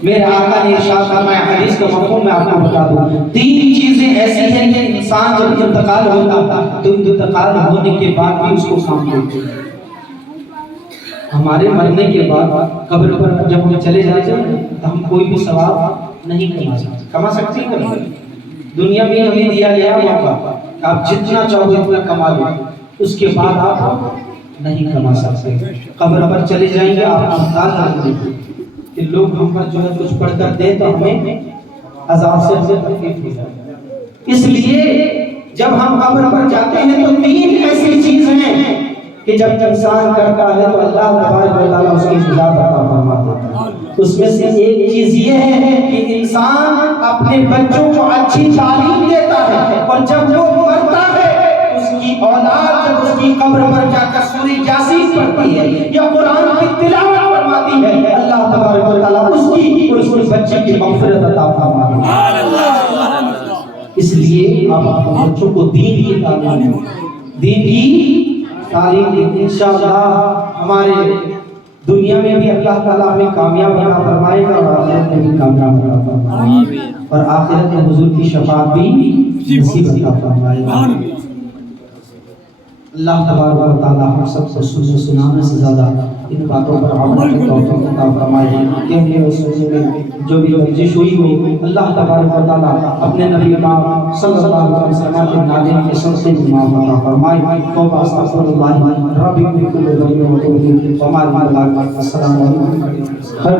میرے آقا نے ارشاد فرمایا، حدیث کا مفہوم میں آپ کو بتا دوں، تین چیزیں ایسی ہیں کہ انسان جب انتقال ہوتا تو انتقال ہونے کے بعد بھی اس کو کام دیتے ہیں۔ ہمارے مرنے کے بعد قبر پر جب ہم چلے جاتے ہیں تو ہم کوئی بھی ثواب نہیں کما سکتے ہیں۔ دنیا میں ہمیں دیا گیا موقع، آپ جتنا چاہو اتنا کما لو، اس کے بعد آپ نہیں کما سکتے۔ قبر پر چلے جائیں گے، آپ انتقال کر دیں گے کہ لوگ ہم پر جو ہے کچھ پڑھ کر دیں تو ہمیں عذاب سے تکلیف ہو جائے۔ اس لیے جب ہم قبر پر جاتے ہیں تو تین ایسی چیز ہیں کہ جب انسان کرتا ہے تو اللہ تبارک و تعالیٰ اس کی سزا عطا فرما دیتا ہے۔ اس میں سے ایک چیز یہ ہے کہ انسان اپنے بچوں کو اچھی تعلیم دیتا ہے، اور جب وہ مرتا ہے اس کی اولاد جب اس کی قبر پر جا کر سورہ یاسین پڑھتی ہے یا قرآن کی تلاوت فرماتی ہے، اللہ تبارک و تعالیٰ اس کی اور اس کے بچے کی مغفرت عطا فرما دیتا ہے۔ اس لیے آپ اپنے بچوں کو دین کی تعلیم دیں، دین کی تعلیم دیں۔ انشاءاللہ ہمارے دنیا میں بھی اللہ تعالیٰ ہمیں کامیاب بنا فرمائے گا اور آخرت میں بھی کامیاب بنا فرمائے گا، اور آخرت میں حضور کی شفاعت بھی نصیب عطا فرمائے گا۔ اللہ تبارک و تعالیٰ ہم سب کو سنانے سے زیادہ ان باتوں پر عمل کی توفیق عطا فرمائے۔ کہنے اور سننے میں جو بھی ورزش ہوئی ہو، اللہ تبارک و تعالیٰ اپنے نبی پاک صلی اللہ علیہ وسلم کے نادر کے سب سے معاف عطا فرمائے۔ توبہ استغفر اللہ ربی کل ذنب و توبہ وما السلام علیکم۔